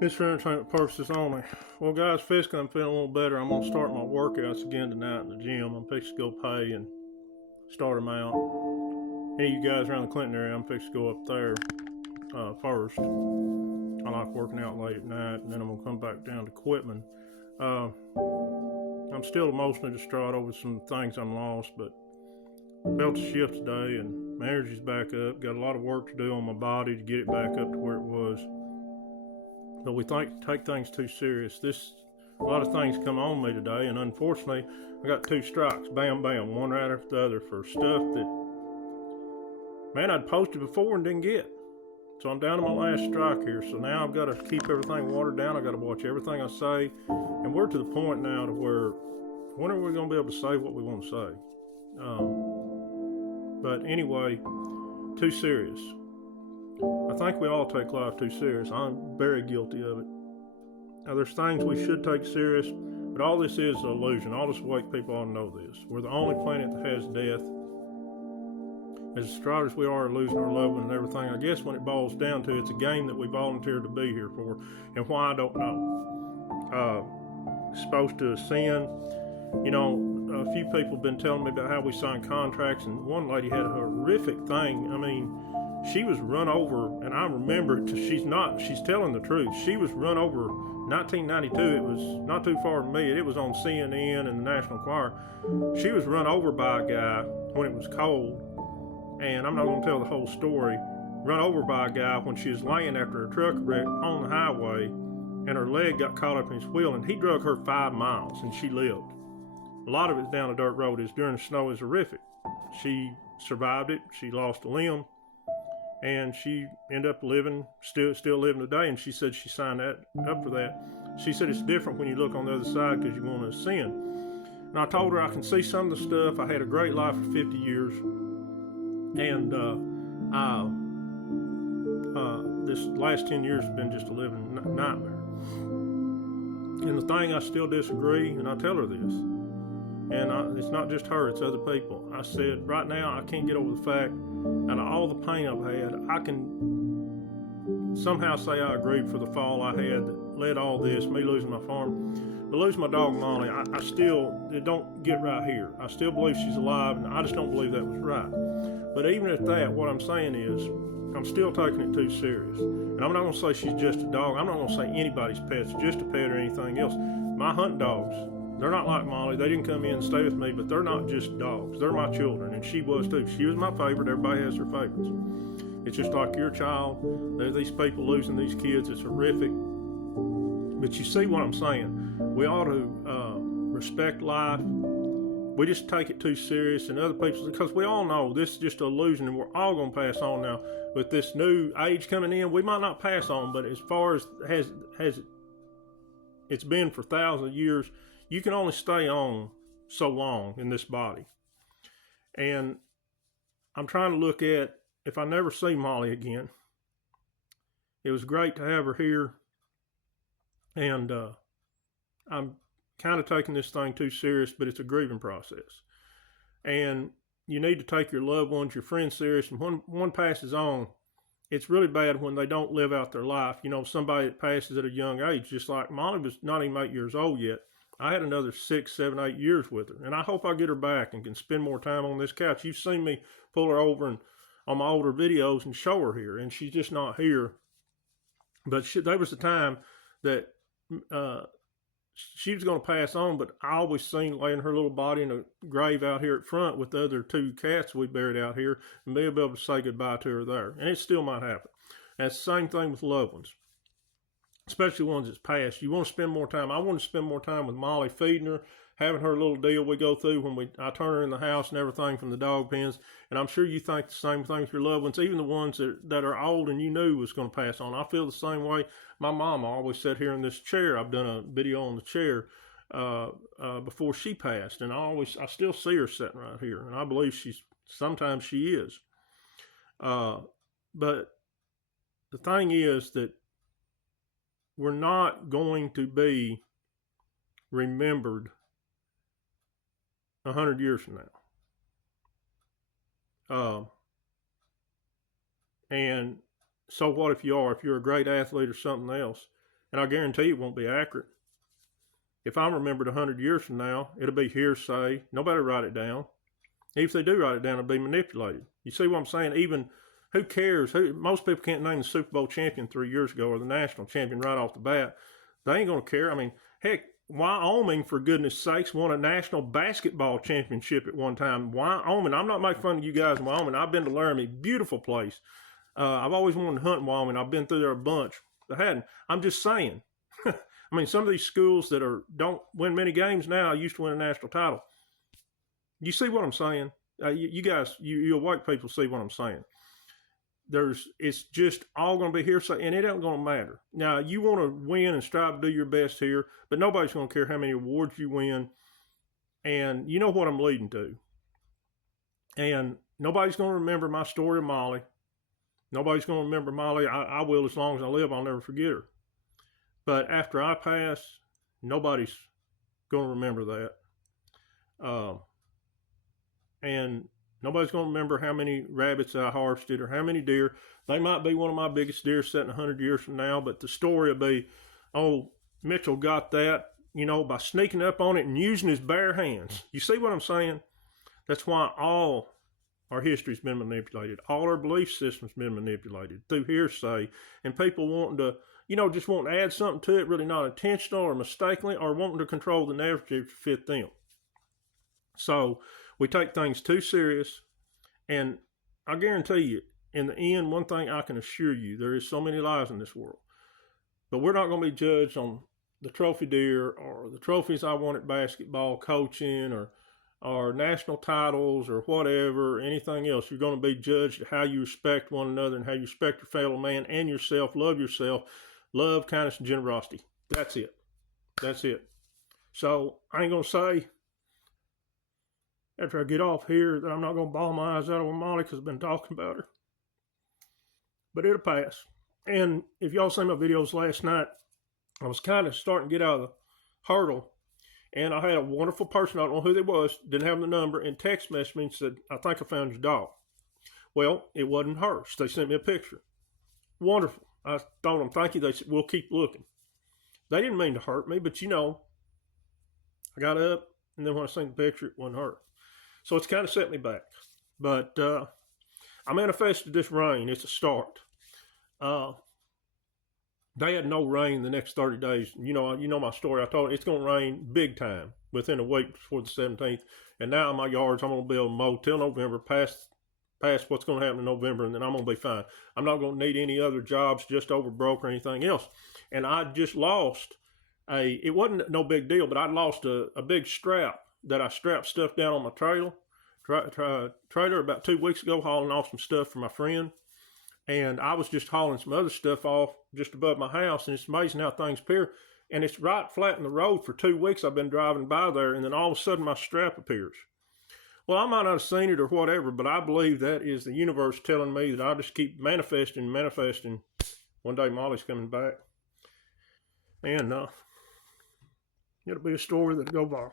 It's for entertainment purposes only. Well, guys, physically I'm feeling a little better. I'm gonna start my workouts again tonight in the gym. I'm fixing to go pay and start them out. Any of you guys around the Clinton area, I'm fixing to go up there first. I like working out late at night, and then I'm gonna come back down to Quitman. Uh, I'm still emotionally distraught over some things I'm lost, but felt the shift today, and my energy's back up. Got a lot of work to do on my body to get it back up to where it was. But we take things too serious. A lot of things come on me today, and unfortunately, I got 2 strikes, bam, bam, one right after the other for stuff that, man, I'd posted before and didn't get. So I'm down to my last strike here. So now I've got to keep everything watered down. I've got to watch everything I say, and we're to the point now to where when are we going to be able to say what we want to say? But anyway, too serious. I think we all take life too serious. I'm very guilty of it. Now, there's things we should take serious, but all this is an illusion. All this wake people ought to know this. We're the only planet that has death. As distraught as we are losing our loved one and everything, I guess when it boils down to it, it's a game that we volunteered to be here for. And why, I don't know. Supposed to ascend. You know, a few people have been telling me about how we sign contracts, and one lady had a horrific thing. I mean, she was run over, and I remember it. She's telling the truth. She was run over 1992. It was not too far from me. It was on CNN and the National Enquirer. She was run over by a guy when it was cold, and I'm not going to tell the whole story. Run over by a guy when she was laying after a truck wreck on the highway, and her leg got caught up in his wheel, and he drug her 5 miles, and she lived. A lot of it's down a dirt road. It's during the snow. Is horrific. She survived it. She lost a limb, and she ended up living, still living today. And she said she signed up for that. She said it's different when you look on the other side because you want to ascend. And I told her I can see some of the stuff. I had a great life for 50 years, and this last 10 years has been just a living nightmare. And the thing I still disagree, and I tell her this. And it's not just her, it's other people. I said, right now, I can't get over the fact, out of all the pain I've had, I can somehow say I agreed for the fall I had that led all this, me losing my farm. But losing my dog Molly, it don't get right here. I still believe she's alive, and I just don't believe that was right. But even at that, what I'm saying is, I'm still taking it too serious. And I'm not going to say she's just a dog. I'm not going to say anybody's pet's just a pet or anything else. My hunt dogs, they're not like Molly. They didn't come in and stay with me, but they're not just dogs. They're my children, and she was too. She was my favorite. Everybody has their favorites. It's just like your child. There's these people losing these kids. It's horrific. But you see what I'm saying. We ought to respect life. We just take it too serious, and other people, because we all know this is just an illusion, and we're all going to pass on now. With this new age coming in, we might not pass on, but as far as it's been for thousands of years, you can only stay on so long in this body. And I'm trying to look at, if I never see Molly again, it was great to have her here. And I'm kind of taking this thing too serious, but it's a grieving process. And you need to take your loved ones, your friends serious. And when one passes on, it's really bad when they don't live out their life. You know, somebody that passes at a young age, just like Molly was not even 8 years old yet. I had another 6, 7, 8 years with her, and I hope I get her back and can spend more time on this couch. You've seen me pull her over and on my older videos and show her here, and she's just not here. But there was a time that she was going to pass on, but I always seen laying her little body in a grave out here at front with the other 2 cats we buried out here, and be able to say goodbye to her there. And it still might happen. That's the same thing with loved ones, especially ones that's passed. You want to spend more time. I want to spend more time with Molly, feeding her, having her little deal we go through when I turn her in the house and everything from the dog pens. And I'm sure you think the same thing with your loved ones, even the ones that are old and you knew was going to pass on. I feel the same way. My mama always sat here in this chair. I've done a video on the chair before she passed, and I still see her sitting right here, and I believe sometimes she is. But the thing is that we're not going to be remembered 100 years from now. And so what if you are? If you're a great athlete or something else, and I guarantee it won't be accurate. If I'm remembered 100 years from now, it'll be hearsay. Nobody will write it down. If they do write it down, it'll be manipulated. You see what I'm saying? Even, who cares? Most people can't name the Super Bowl champion 3 years ago or the national champion right off the bat. They ain't going to care. I mean, heck, Wyoming, for goodness sakes, won a national basketball championship at one time. Wyoming, I'm not making fun of you guys in Wyoming. I've been to Laramie, beautiful place. I've always wanted to hunt in Wyoming. I've been through there a bunch. I hadn't. I'm just saying. I mean, some of these schools that don't win many games now used to win a national title. You see what I'm saying? You guys, you white people see what I'm saying. It's just all going to be hearsay, and it ain't going to matter. Now, you want to win and strive to do your best here, but nobody's going to care how many awards you win. And you know what I'm leading to. And nobody's going to remember my story of Molly. Nobody's going to remember Molly. I will as long as I live. I'll never forget her. But after I pass, nobody's going to remember that. And nobody's going to remember how many rabbits I harvested or how many deer. They might be one of my biggest deer setting 100 years from now, but the story will be, oh, Mitchell got that, by sneaking up on it and using his bare hands. You see what I'm saying? That's why all our history's been manipulated. All our belief system's been manipulated through hearsay, and people wanting to, just wanting to add something to it, really not intentional or mistakenly, or wanting to control the narrative to fit them. So we take things too serious, and I guarantee you, in the end, one thing I can assure you, there is so many lies in this world. But we're not going to be judged on the trophy deer or the trophies I won at basketball, coaching, or national titles or whatever, anything else. You're going to be judged how you respect one another and how you respect your fellow man and yourself. Love, kindness, and generosity. That's it. That's it. So I ain't going to say, after I get off here, that I'm not going to bawl my eyes out over Molly because I've been talking about her. But it'll pass. And if y'all seen my videos last night, I was kind of starting to get out of the hurdle. And I had a wonderful person, I don't know who they was, didn't have the number, and text messaged me and said, I think I found your dog. Well, it wasn't hers. They sent me a picture. Wonderful. I told them, thank you. They said, we'll keep looking. They didn't mean to hurt me, but I got up, and then when I seen the picture, it wasn't her. So it's kind of set me back. But I manifested this rain. It's a start. They had no rain the next 30 days. You know my story. I told you it's going to rain big time within a week before the 17th. And now in my yards, I'm going to be able to mow till November, past what's going to happen in November, and then I'm going to be fine. I'm not going to need any other jobs just over broke or anything else. And I just lost it wasn't no big deal, but I lost a big strap that I strapped stuff down on my trailer about 2 weeks ago, hauling off some stuff for my friend. And I was just hauling some other stuff off just above my house, and it's amazing how things appear. And it's right flat in the road for 2 weeks. I've been driving by there, and then all of a sudden my strap appears. Well, I might not have seen it or whatever, but I believe that is the universe telling me that I just keep manifesting. One day Molly's coming back. And it'll be a story that'll go viral.